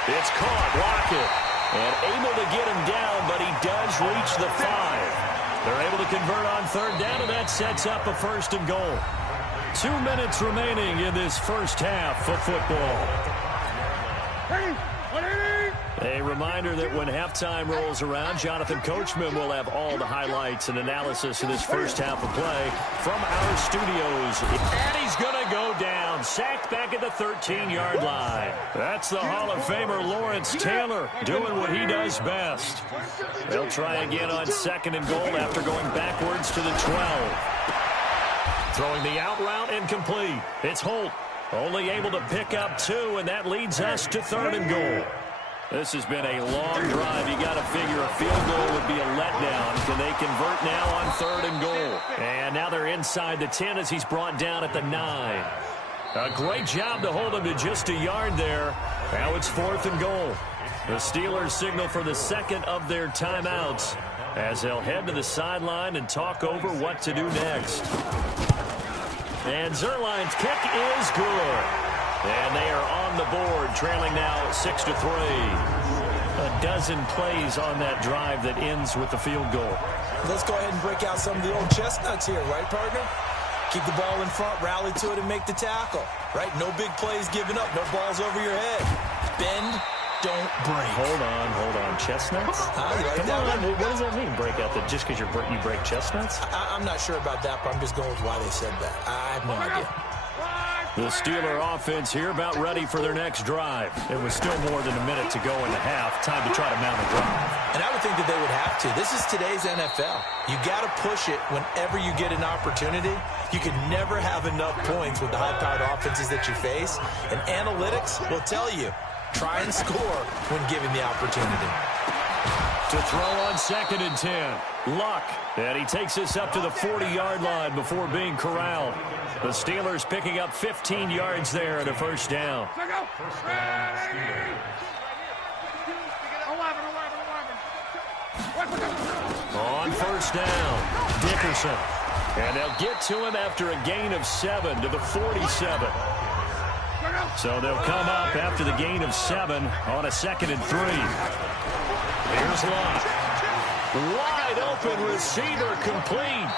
It's caught. Lockett. And able to get him down, but he does reach the 5. They're able to convert on 3rd down, and that sets up a 1st and goal. 2 minutes remaining in this first half of football. A reminder that when halftime rolls around, Jonathan Coachman will have all the highlights and analysis of this first half of play from our studios. And he's going to go down. Sacked back at the 13-yard line. That's the Hall of Famer Lawrence Taylor doing what he does best. They'll try again on 2nd and goal after going backwards to the 12. Throwing the out route incomplete. It's Holt. Only able to pick up 2, and that leads us to 3rd and goal. This has been a long drive. You got to figure a field goal would be a letdown. Can they convert now on 3rd and goal? And now they're inside the 10 as he's brought down at the 9. A great job to hold him to just a yard there. Now it's 4th and goal. The Steelers signal for the 2nd of their timeouts as they'll head to the sideline and talk over what to do next. And Zerline's kick is good. And they are on the board, trailing now 6-3. A dozen plays on that drive that ends with the field goal. Let's go ahead and break out some of the old chestnuts here, right, partner? Keep the ball in front, rally to it, and make the tackle, right? No big plays given up, no balls over your head. Bend, don't break. Hold on. Chestnuts? Right, Come on, what does that mean, break out? Just because you break chestnuts? I'm not sure about that, but I'm just going with why they said that. I have no idea. The Steeler offense here about ready for their next drive. It was still more than a minute to go in the half. Time to try to mount a drive. And I would think that they would have to. This is today's NFL. You got to push it whenever you get an opportunity. You can never have enough points with the high-powered offenses that you face. And analytics will tell you, try and score when given the opportunity. To throw on 2nd and 10. Luck. And he takes us up to the 40-yard line before being corralled. The Steelers picking up 15 yards there and a 1st down. On 1st down, Dickerson. And they'll get to him after a gain of 7 to the 47. So they'll come up after the gain of 7 on a 2nd and 3. Here's Luck. Wide open receiver complete.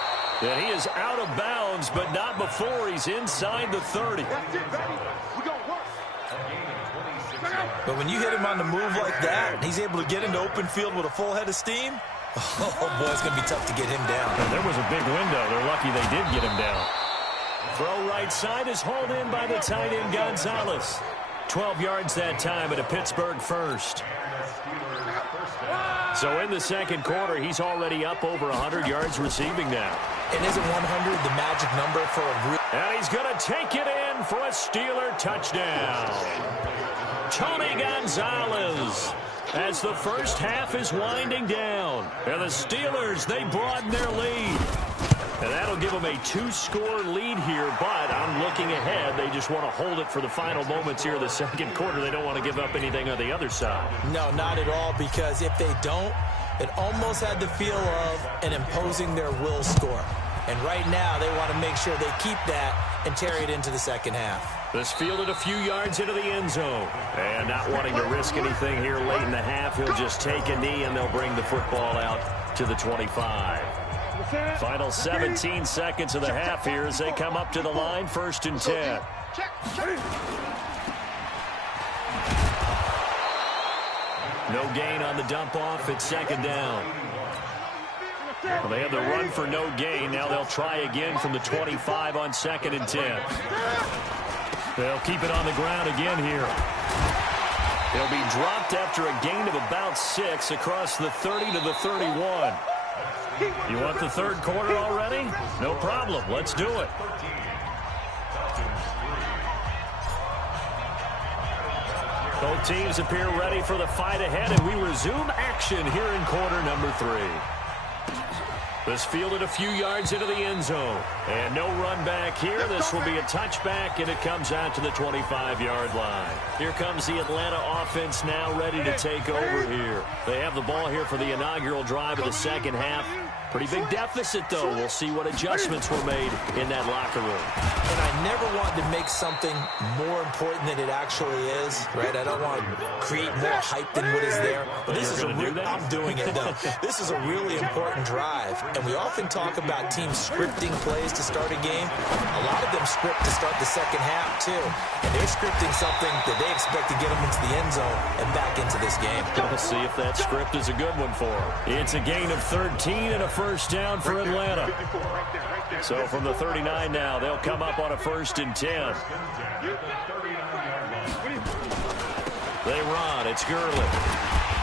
And he is out of bounds, but not before he's inside the 30. But when you hit him on the move like that, and he's able to get into open field with a full head of steam, oh boy, it's going to be tough to get him down. And there was a big window. They're lucky they did get him down. Throw right side is hauled in by the tight end Gonzalez. 12 yards that time at a Pittsburgh 1st. So in the 2nd quarter, he's already up over 100 yards receiving now. And isn't 100 the magic number for a real... And he's going to take it in for a Steeler touchdown. Tony Gonzalez as the first half is winding down. And the Steelers, they broaden their lead. And that'll give them a 2-score lead here, but I'm looking ahead. They just want to hold it for the final moments here of the 2nd quarter. They don't want to give up anything on the other side. No, not at all, because if they don't, it almost had the feel of an imposing their will score. And right now, they want to make sure they keep that and carry it into the 2nd half. This fielded a few yards into the end zone. And not wanting to risk anything here late in the half, he'll just take a knee and they'll bring the football out to the 25. Final 17 seconds of the half here as they come up to the line, 1st and 10. No gain on the dump off. It's 2nd down. Well, they had the run for no gain. Now they'll try again from the 25 on 2nd and 10. They'll keep it on the ground again here. They'll be dropped after a gain of about 6 across the 30 to the 31. You want the 3rd quarter already? No problem. Let's do it. Both teams appear ready for the fight ahead, and we resume action here in quarter number 3. This fielded a few yards into the end zone. And no run back here. This will be a touchback, and it comes out to the 25-yard line. Here comes the Atlanta offense now ready to take over here. They have the ball here for the inaugural drive of the second half. Pretty big deficit, though. We'll see what adjustments were made in that locker room. And I never want to make something more important than it actually is, right? I don't want to create more hype than what is there. But this is I'm doing it, though. This is a really important drive. And we often talk about teams scripting plays to start a game. A lot of them script to start the second half, too. And they're scripting something that they expect to get them into the end zone and back into this game. We'll see if that script is a good one for them. It's a gain of 13 and a first down for Atlanta. So from the 39 now, they'll come up on a 1st and 10. They run. It's Gurley.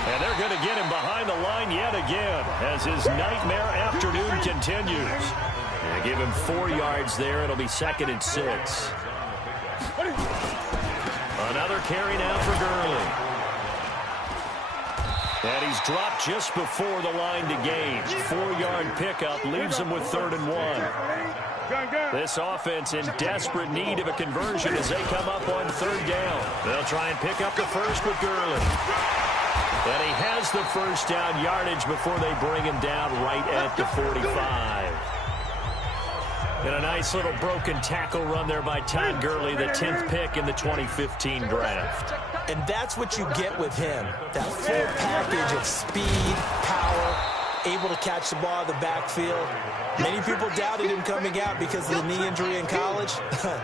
And they're going to get him behind the line yet again as his nightmare afternoon continues. And give him 4 yards there. It'll be 2nd and 6. Another carry now for Gurley. And he's dropped just before the line to gain. 4-yard pickup leaves him with 3rd and 1. This offense in desperate need of a conversion as they come up on 3rd down. They'll try and pick up the first with Gurley. And he has the first down yardage before they bring him down right at the 45. And a nice little broken tackle run there by Todd Gurley, the 10th pick in the 2015 draft. And that's what you get with him. That full package of speed, power, able to catch the ball in the backfield. Many people doubted him coming out because of the knee injury in college.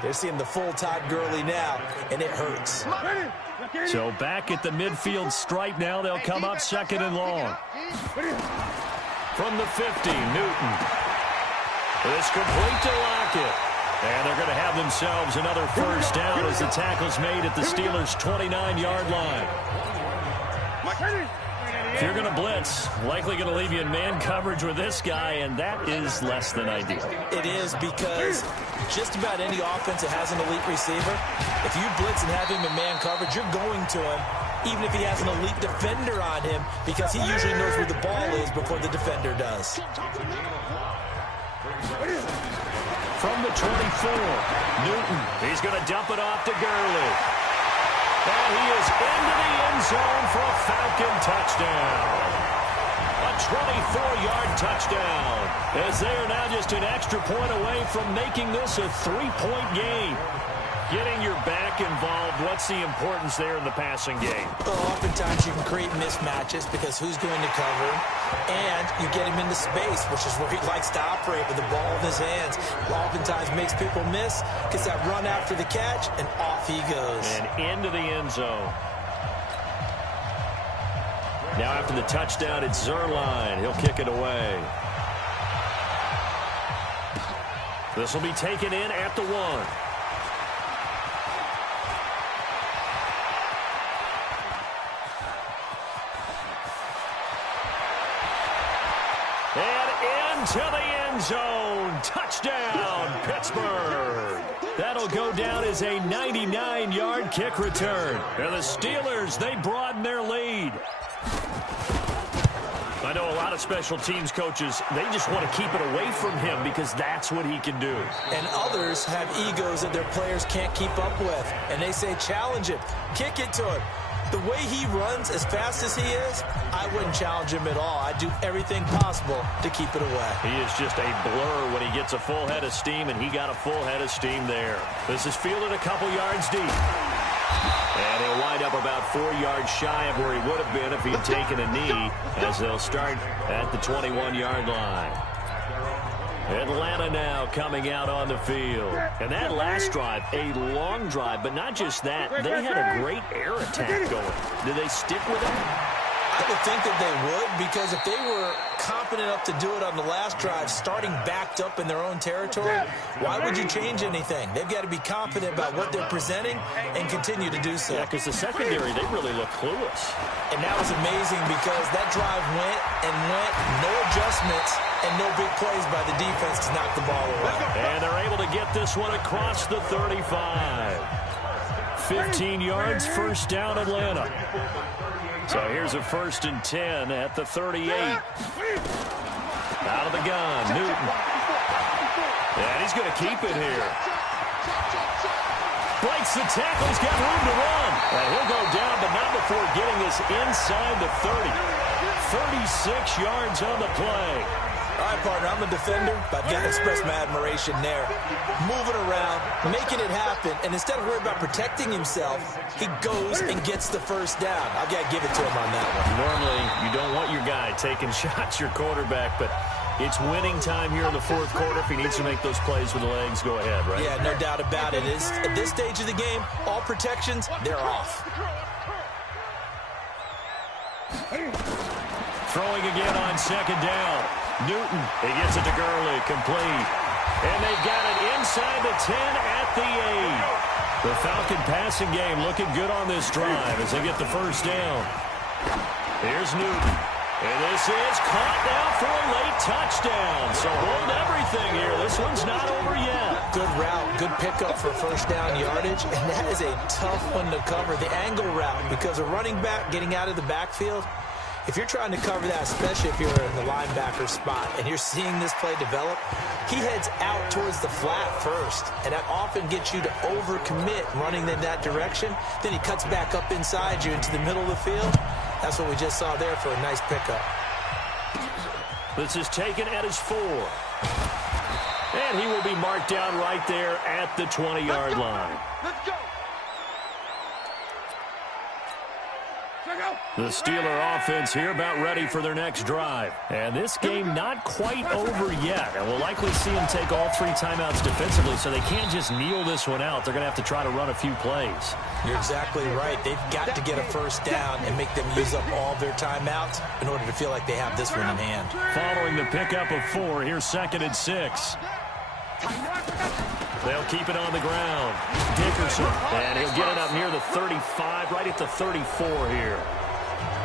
They're seeing the full Todd Gurley now, and it hurts. So back at the midfield stripe now, they'll come up 2nd and long. From the 50, Newton. It's complete to Lockett. And they're going to have themselves another first down as the tackle's made at the Steelers' 29-yard line. If you're going to blitz, likely going to leave you in man coverage with this guy, and that is less than ideal. It is, because just about any offense that has an elite receiver, if you blitz and have him in man coverage, you're going to him, even if he has an elite defender on him, because he usually knows where the ball is before the defender does. From the 24, Newton. He's going to dump it off to Gurley. And he is into the end zone for a Falcon touchdown. A 24-yard touchdown. As they are now just an extra point away from making this a 3-point game. Getting your back involved, what's the importance there in the passing game? Well, oftentimes you can create mismatches because who's going to cover him, and you get him into space, which is where he likes to operate with the ball in his hands. Oftentimes makes people miss, gets that run after the catch, and off he goes. And into the end zone. Now after the touchdown, it's Zerline. He'll kick it away. This will be taken in at the 1. To the end zone. Touchdown, Pittsburgh. That'll go down as a 99-yard kick return. And the Steelers, they broaden their lead. I know a lot of special teams coaches, they just want to keep it away from him because that's what he can do. And others have egos that their players can't keep up with. And they say, challenge him, kick it to him. The way he runs as fast as he is, I wouldn't challenge him at all. I'd do everything possible to keep it away. He is just a blur when he gets a full head of steam, and he got a full head of steam there. This is fielded a couple yards deep. And he'll wind up about 4 yards shy of where he would have been if he'd taken a knee, as they'll start at the 21-yard line. Atlanta now coming out on the field. And that last drive, a long drive, but not just that. They had a great air attack going. Did they stick with it? I would think that they would, because if they were confident enough to do it on the last drive, starting backed up in their own territory, why would you change anything? They've got to be confident about what they're presenting and continue to do so. Yeah, because the secondary, they really look clueless. And that was amazing because that drive went and went, no adjustments, and no big plays by the defense to knock the ball away. And they're able to get this one across the 35. 15 yards, first down, Atlanta. So here's a 1st and 10 at the 38. Out of the gun, Newton. And he's going to keep it here. Breaks the tackle. He's got room to run. And he'll go down, but not before getting us inside the 30. 36 yards on the play. All right, partner, I'm a defender, but I've got to express my admiration there. Moving around, making it happen, and instead of worrying about protecting himself, he goes and gets the first down. I've got to give it to him on that one. Normally, you don't want your guy taking shots, your quarterback, but it's winning time here in the 4th quarter. If he needs to make those plays with the legs, go ahead, right? Yeah, no doubt about it. At this stage of the game, all protections, they're off. Throwing again on 2nd down. Newton, he gets it to Gurley, complete. And they've got it inside the 10 at the 8. The Falcon passing game looking good on this drive as they get the first down. Here's Newton. And this is caught now for a late touchdown. So hold everything here. This one's not over yet. Good route, good pickup for first down yardage. And that is a tough one to cover, the angle route, because a running back getting out of the backfield, if you're trying to cover that, especially if you're in the linebacker spot and you're seeing this play develop, he heads out towards the flat first, and that often gets you to overcommit running in that direction. Then he cuts back up inside you into the middle of the field. That's what we just saw there for a nice pickup. This is taken at his 4. And he will be marked down right there at the 20-yard line. Let's go. The Steeler offense here about ready for their next drive. And this game not quite over yet. And we'll likely see them take all 3 timeouts defensively, so they can't just kneel this one out. They're going to have to try to run a few plays. You're exactly right. They've got to get a first down and make them use up all their timeouts in order to feel like they have this one in hand. Following the pickup of 4, here's 2nd and 6. They'll keep it on the ground. Dickerson, and he'll get it up near the 35, right at the 34 here.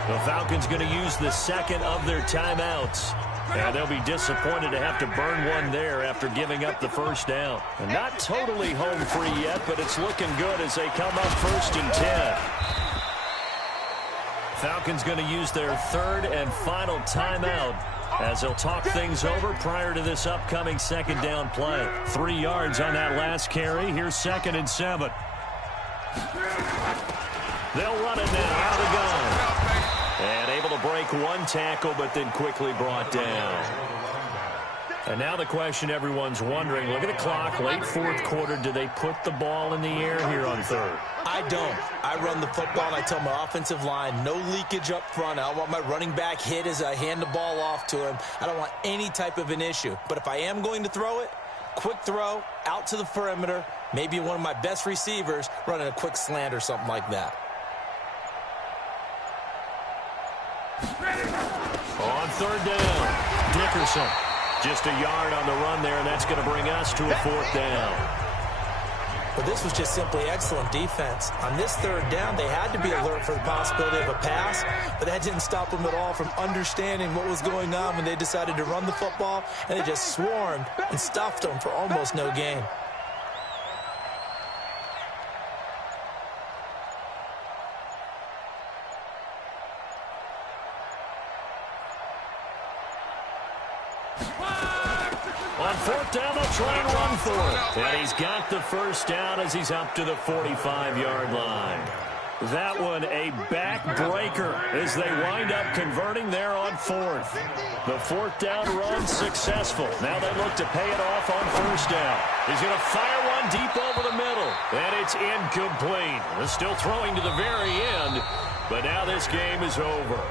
The Falcons going to use the 2nd of their timeouts. And they'll be disappointed to have to burn one there after giving up the first down. And not totally home free yet, but it's looking good as they come up 1st and 10. Falcons going to use their 3rd and final timeout as they'll talk things over prior to this upcoming 2nd down play. 3 yards on that last carry. Here's 2nd and 7. They'll run it now out of the gun. And able to break one tackle, but then quickly brought down. And now the question everyone's wondering, look at the clock, late 4th quarter. Do they put the ball in the air here on 3rd? I don't. I run the football, and I tell my offensive line, no leakage up front. I don't want my running back hit as I hand the ball off to him. I don't want any type of an issue. But if I am going to throw it, quick throw, out to the perimeter, maybe one of my best receivers running a quick slant or something like that. On 3rd down, Dickerson. Just a yard on the run there, and that's going to bring us to a 4th down. But this was just simply excellent defense. On this 3rd down, they had to be alert for the possibility of a pass, but that didn't stop them at all from understanding what was going on when they decided to run the football, and they just swarmed and stuffed them for almost no gain. On 4th down, they'll try and run for it. And he's got the first down as he's up to the 45-yard line. That one a backbreaker as they wind up converting there on 4th. The 4th down run successful. Now they look to pay it off on 1st down. He's going to fire one deep over the middle. And it's incomplete. They're still throwing to the very end. But now this game is over.